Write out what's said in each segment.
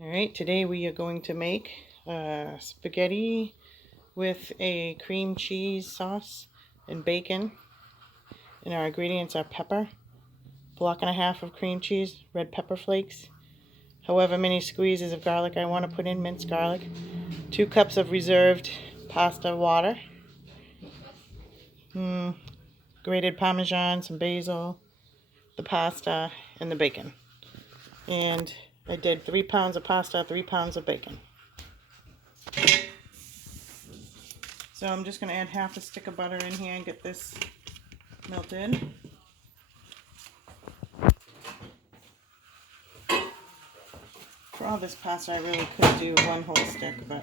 Alright, today we are going to make spaghetti with a cream cheese sauce and bacon. And our ingredients are pepper, 1.5 blocks of cream cheese, red pepper flakes, however many squeezes of garlic I want to put in, minced garlic, 2 cups of reserved pasta water, grated Parmesan, some basil, the pasta, and the bacon. And I did 3 pounds of pasta, 3 pounds of bacon. So I'm just going to add half a stick of butter in here and get this melted. For all this pasta, I really could do 1 whole stick, but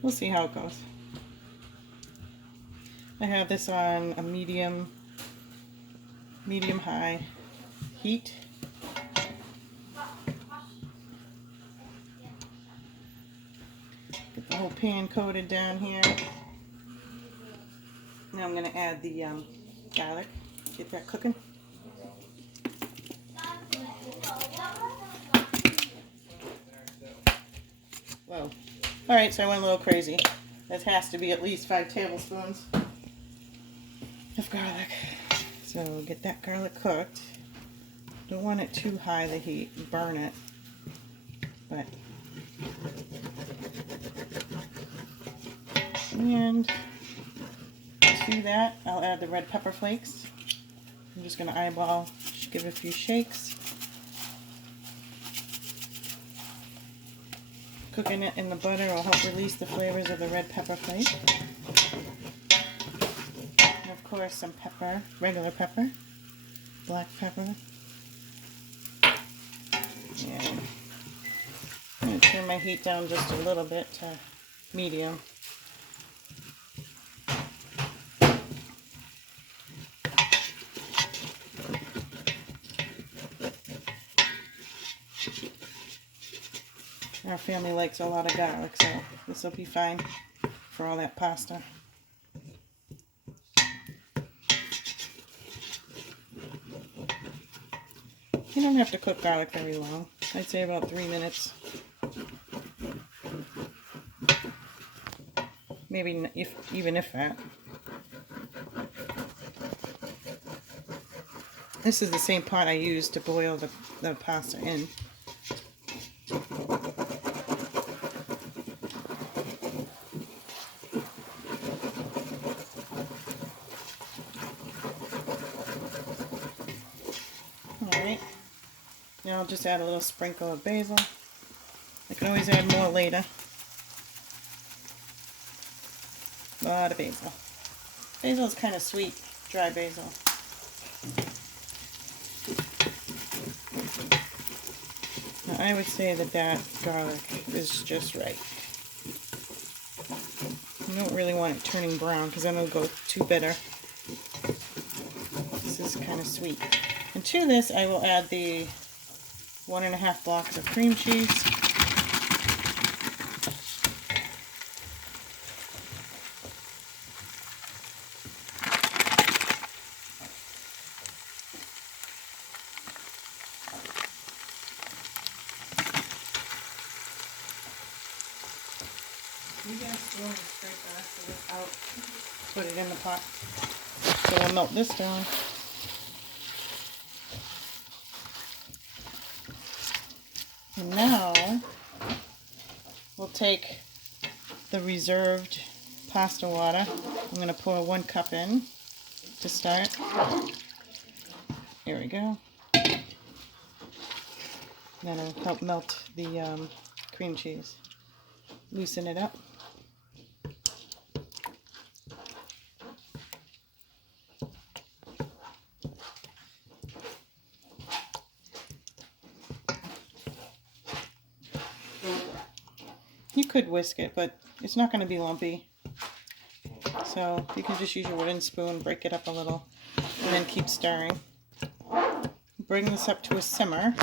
we'll see how it goes. I have this on a medium-high heat. Get the whole pan coated down here. Now I'm going to add the garlic. Get that cooking. Whoa. Alright, so I went a little crazy. This has to be at least 5 tablespoons of garlic. So get that garlic cooked. Don't want it too high, the heat, burn it. But and to do that, I'll add the red pepper flakes. I'm just going to eyeball, give it a few shakes. Cooking it in the butter will help release the flavors of the red pepper flake. And of course some pepper, regular pepper, black pepper. And I'm going to turn my heat down just a little bit to medium. Our family likes a lot of garlic, so this will be fine for all that pasta. You don't have to cook garlic very long. I'd say about 3 minutes. Maybe even if that. This is the same pot I used to boil the pasta in. Alright, now I'll just add a little sprinkle of basil. I can always add more later. A lot of basil. Basil is kind of sweet, dry basil. Now I would say that garlic is just right. You don't really want it turning brown because then it'll go too bitter. This is kind of sweet. And to this, I will add the 1.5 blocks of cream cheese. You guys throw the straight the rest of this out. Put it in the pot. So we'll melt this down. And now we'll take the reserved pasta water. I'm going to pour 1 cup in to start. Here we go. That'll help melt the cream cheese. Loosen it up. You could whisk it, but it's not going to be lumpy. So you can just use your wooden spoon, break it up a little, and then keep stirring. Bring this up to a simmer.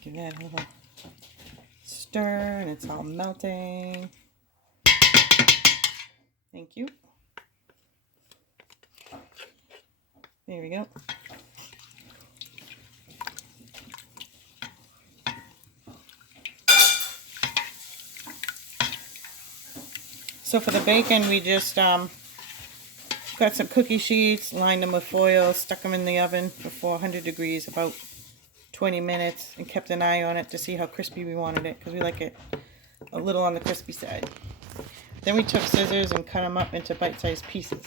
Give that a little stir, and it's all melting. Thank you. There we go. So for the bacon, we just got some cookie sheets, lined them with foil, stuck them in the oven for 400 degrees, about 20 minutes, and kept an eye on it to see how crispy we wanted it, because we like it a little on the crispy side. Then we took scissors and cut them up into bite-sized pieces.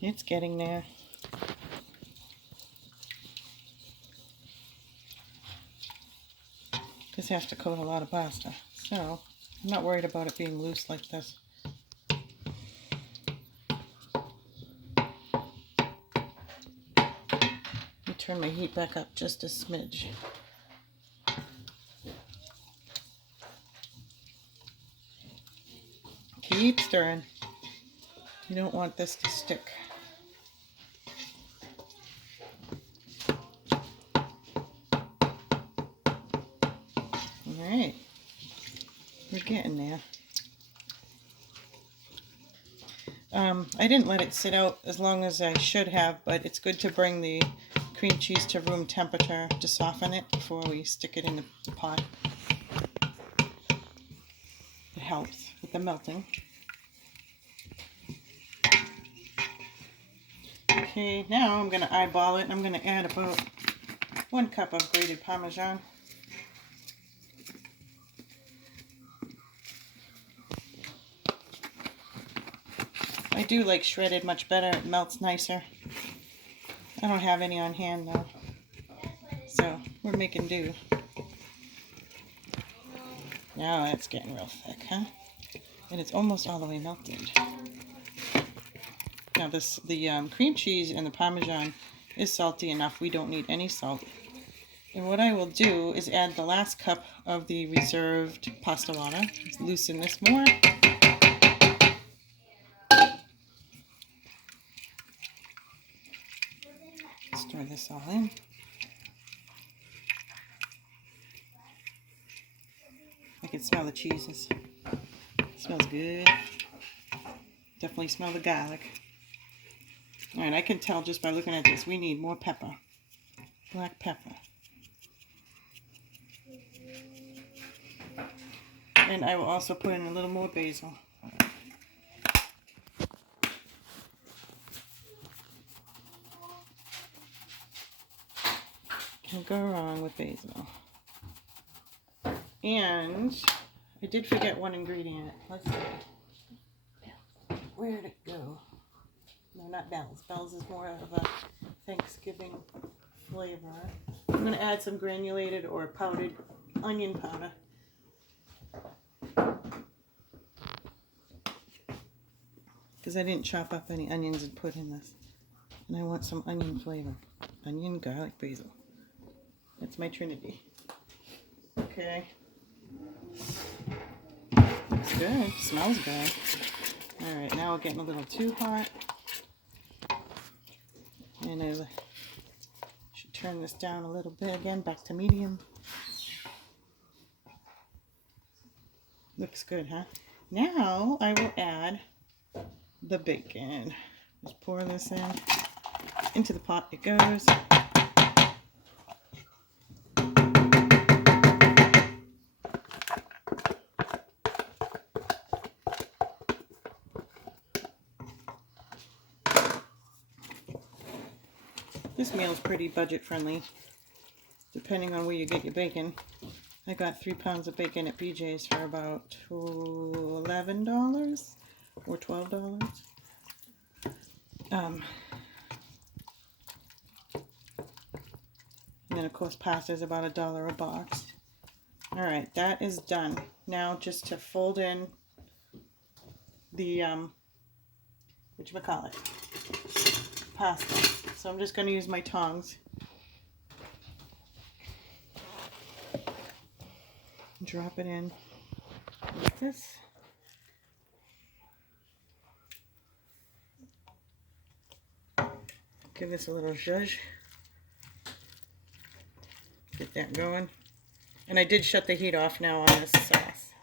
It's getting there. This has to coat a lot of pasta, so I'm not worried about it being loose like this. Let me turn my heat back up just a smidge. Keep stirring. You don't want this to stick. Alright, we're getting there. I didn't let it sit out as long as I should have, but it's good to bring the cream cheese to room temperature to soften it before we stick it in the pot. It helps with the melting. Okay, now I'm going to eyeball it. I'm going to add about 1 cup of grated Parmesan. I do like shredded much better. It melts nicer. I don't have any on hand though, so we're making do. Now that's getting real thick, huh? And it's almost all the way melted. Now the cream cheese and the Parmesan is salty enough. We don't need any salt. And what I will do is add the last cup of the reserved pasta water. Let's loosen this more. Stir this all in. I can smell the cheeses. It smells good. Definitely smell the garlic. Alright, I can tell just by looking at this, we need more pepper. Black pepper. And I will also put in a little more basil. Can't go wrong with basil. And I did forget one ingredient. Let's see. Where did it go? No, not bells. Bells is more of a Thanksgiving flavor. I'm going to add some granulated or powdered onion powder. Because I didn't chop up any onions and put in this. And I want some onion flavor. Onion, garlic, basil. That's my trinity. Okay. Looks good. Smells good. Alright, now we're getting a little too hot. And I should turn this down a little bit again, back to medium. Looks good, huh? Now I will add the bacon. Just pour this in. Into the pot it goes. This meal is pretty budget friendly, depending on where you get your bacon. I got 3 pounds of bacon at BJ's for about $11 or $12. And then of course pasta is about $1 a box. Alright, that is done. Now just to fold in the whatchamacallit, pasta. So I'm just going to use my tongs. Drop it in like this. Give this a little zhuzh. Get that going. And I did shut the heat off now on this sauce.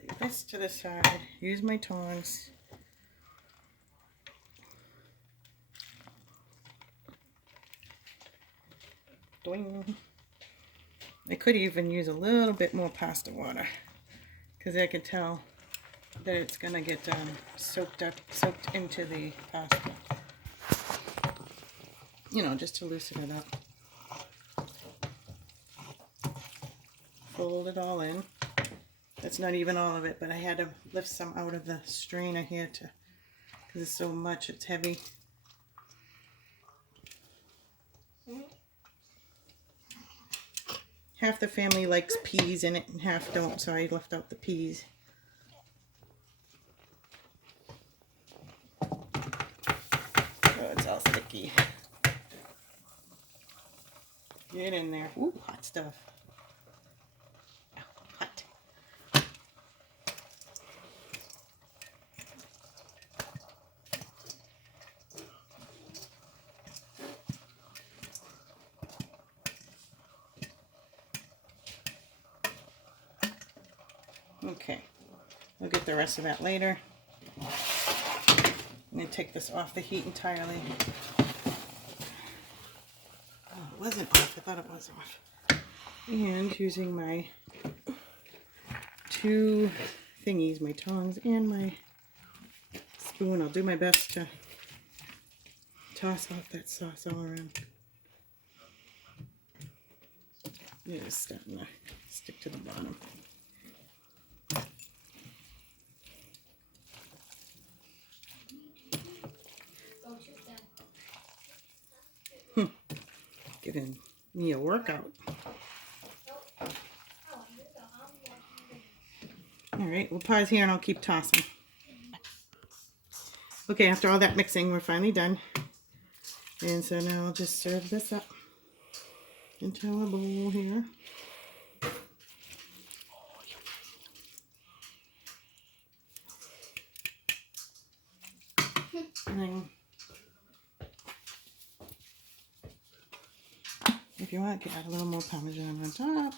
Leave this to the side. Use my tongs. Doing. I could even use a little bit more pasta water because I can tell that it's gonna get soaked into the pasta. You know, just to loosen it up. Fold it all in. That's not even all of it, but I had to lift some out of the strainer here to, because it's so much, it's heavy. Half the family likes peas in it and half don't, so I left out the peas. Oh, it's all sticky. Get in there. Ooh, hot stuff. Ow, hot. Okay, we'll get the rest of that later. I'm going to take this off the heat entirely. Oh, it wasn't off. I thought it was off. And using my two thingies, my tongs and my spoon, I'll do my best to toss off that sauce all around. It is starting to stick to the bottom. Giving me a workout. Alright, we'll pause here and I'll keep tossing. Okay, after all that mixing, we're finally done. And so now I'll just serve this up into a bowl here. And then, if you want, you can add a little more Parmesan on top.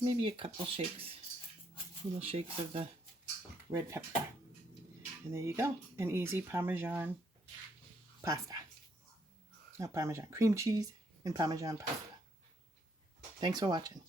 Maybe a couple little shakes of the red pepper. And there you go, an easy Parmesan pasta. Not Parmesan, cream cheese and Parmesan pasta. Thanks for watching.